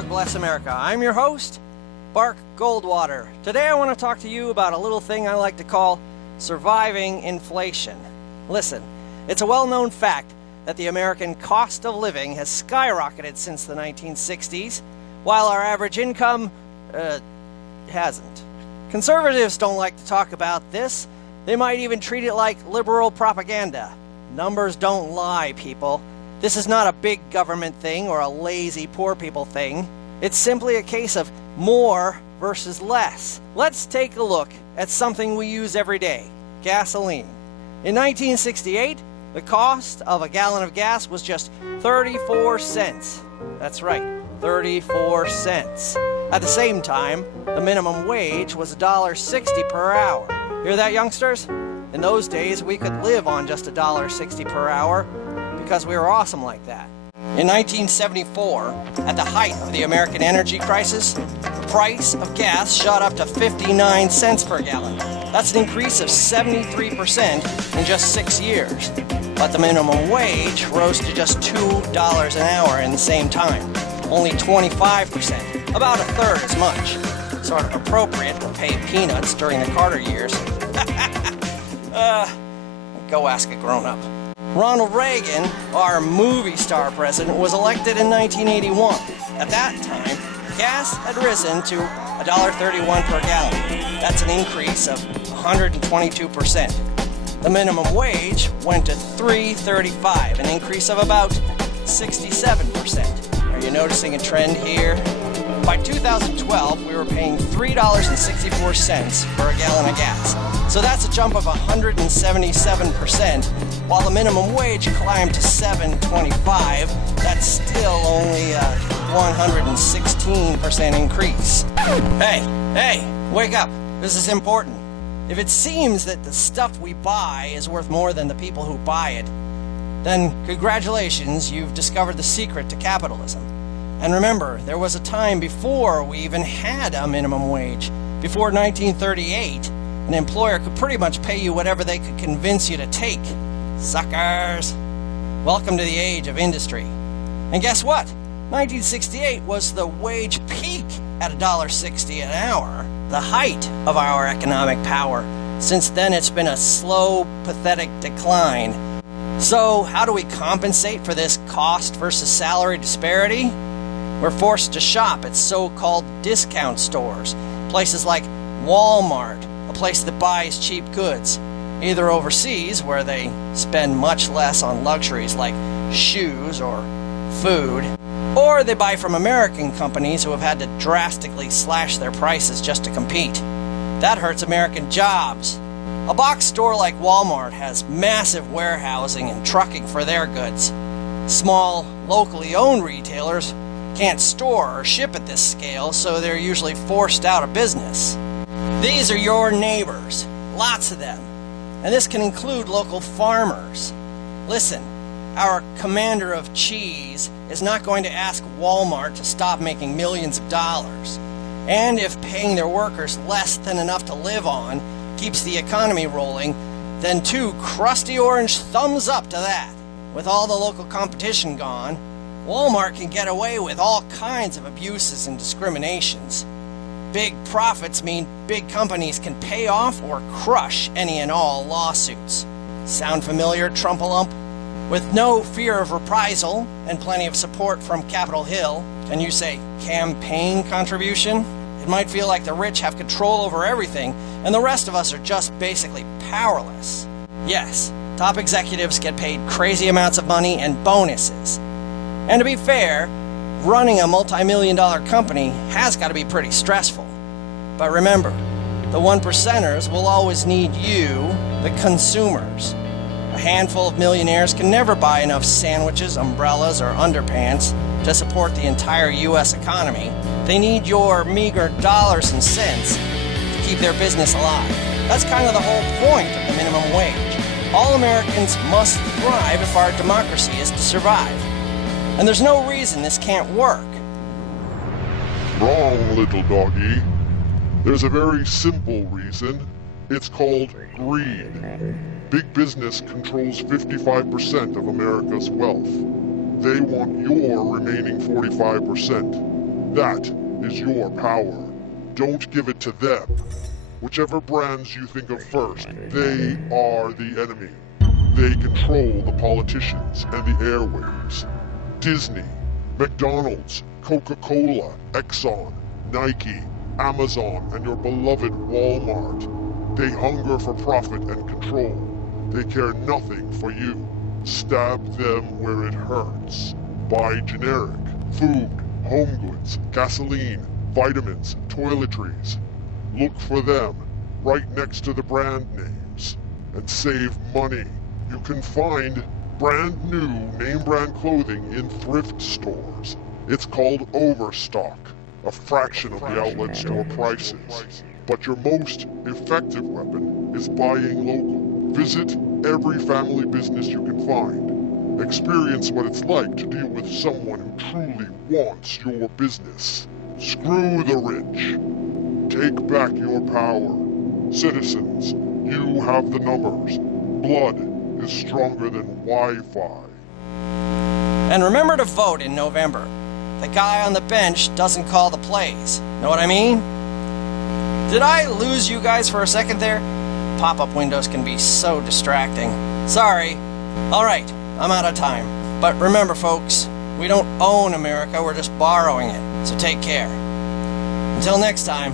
God bless America. I'm your host, Bark Goldwater. Today I want to talk to you about a little thing I like to call surviving inflation. Listen, it's a well-known fact that the American cost of living has skyrocketed since the 1960s, while our average income, hasn't. Conservatives don't like to talk about this. They might even treat it like liberal propaganda. Numbers don't lie, people. This is not a big government thing or a lazy poor people thing. It's simply a case of more versus less. Let's take a look at something we use every day, gasoline. In 1968, the cost of a gallon of gas was just 34 cents. That's right, 34 cents. At the same time, the minimum wage was $1.60 per hour. Hear that, youngsters? In those days, we could live on just $1.60 per hour because we were awesome like that. In 1974, at the height of the American energy crisis, the price of gas shot up to 59 cents per gallon. That's an increase of 73% in just 6 years. But the minimum wage rose to just $2 an hour in the same time, only 25%, about a third as much. Sort of appropriate to pay peanuts during the Carter years. Go ask a grown-up. Ronald Reagan, our movie star president, was elected in 1981. At that time, gas had risen to $1.31 per gallon. That's an increase of 122%. The minimum wage went to $3.35, an increase of about 67%. Are you noticing a trend here? By 2012, we were paying $3.64 for a gallon of gas. So that's a jump of 177%, while the minimum wage climbed to $7.25. That's still only a 116% increase. Hey, wake up. This is important. If it seems that the stuff we buy is worth more than the people who buy it, then congratulations, you've discovered the secret to capitalism. And remember, there was a time before we even had a minimum wage. Before 1938, an employer could pretty much pay you whatever they could convince you to take. Suckers! Welcome to the age of industry. And guess what? 1968 was the wage peak at $1.60 an hour, the height of our economic power. Since then, it's been a slow, pathetic decline. So, how do we compensate for this cost versus salary disparity? We're forced to shop at so-called discount stores, places like Walmart, a place that buys cheap goods, either overseas, where they spend much less on luxuries like shoes or food, or they buy from American companies who have had to drastically slash their prices just to compete. That hurts American jobs. A box store like Walmart has massive warehousing and trucking for their goods. Small, locally owned retailers can't store or ship at this scale, so they're usually forced out of business. These are your neighbors, lots of them, and this can include local farmers. Listen, our commander of cheese is not going to ask Walmart to stop making millions of dollars. And if paying their workers less than enough to live on keeps the economy rolling, then two crusty orange thumbs up to that. With all the local competition gone, Walmart can get away with all kinds of abuses and discriminations. Big profits mean big companies can pay off or crush any and all lawsuits. Sound familiar, Trumpalump? With no fear of reprisal and plenty of support from Capitol Hill, and you say campaign contribution, it might feel like the rich have control over everything and the rest of us are just basically powerless. Yes, top executives get paid crazy amounts of money and bonuses. And to be fair, running a multi-million-dollar company has got to be pretty stressful. But remember, the 1%ers will always need you, the consumers. A handful of millionaires can never buy enough sandwiches, umbrellas, or underpants to support the entire U.S. economy. They need your meager dollars and cents to keep their business alive. That's kind of the whole point of the minimum wage. All Americans must thrive if our democracy is to survive. And there's no reason this can't work. Wrong, little doggy. There's a very simple reason. It's called greed. Big business controls 55% of America's wealth. They want your remaining 45%. That is your power. Don't give it to them. Whichever brands you think of first, they are the enemy. They control the politicians and the airwaves. Disney, McDonald's, Coca-Cola, Exxon, Nike, Amazon, and your beloved Walmart. They hunger for profit and control. They care nothing for you. Stab them where it hurts. Buy generic, food, home goods, gasoline, vitamins, toiletries. Look for them right next to the brand names and save money. You can find brand new name brand clothing in thrift stores. It's called overstock, a fraction of the outlet store prices. But your most effective weapon is buying local. Visit every family business you can find. Experience what it's like to deal with someone who truly wants your business. Screw the rich. Take back your power. Citizens, you have the numbers. Blood is stronger than Wi-Fi. And remember to vote in November. The guy on the bench doesn't call the plays. Know what I mean? Did I lose you guys for a second there? Pop-up windows can be so distracting. Sorry. Alright, I'm out of time. But remember folks, we don't own America, we're just borrowing it. So take care. Until next time.